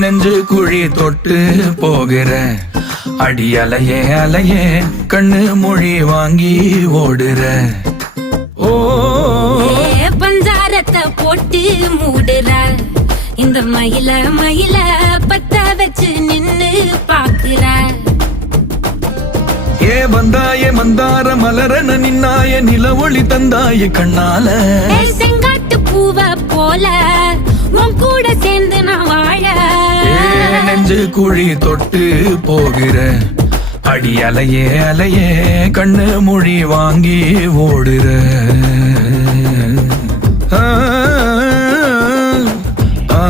நெஞ்சு குழி தொட்டு போகிற அடி அலையே அலையே கண்ணு மொழி வாங்கி ஓடுற. ஓ பஞ்சாரத்தை போட்டு மூடுற இந்த மயில மயில பத்த வச்சு நின்னு பாக்குற. ஏ வந்தாய மந்தார மலரன நின்னாய நில ஒளி தந்தாய கண்ணால. செங்காட்டு பூவ போல உன் கூட சேர்ந்து நான் வாழ. நெஞ்சு குழி தொட்டு போகிற அடி அலையே அலையே கண்ணு மொழி வாங்கி ஓடுற. ஆ ஆ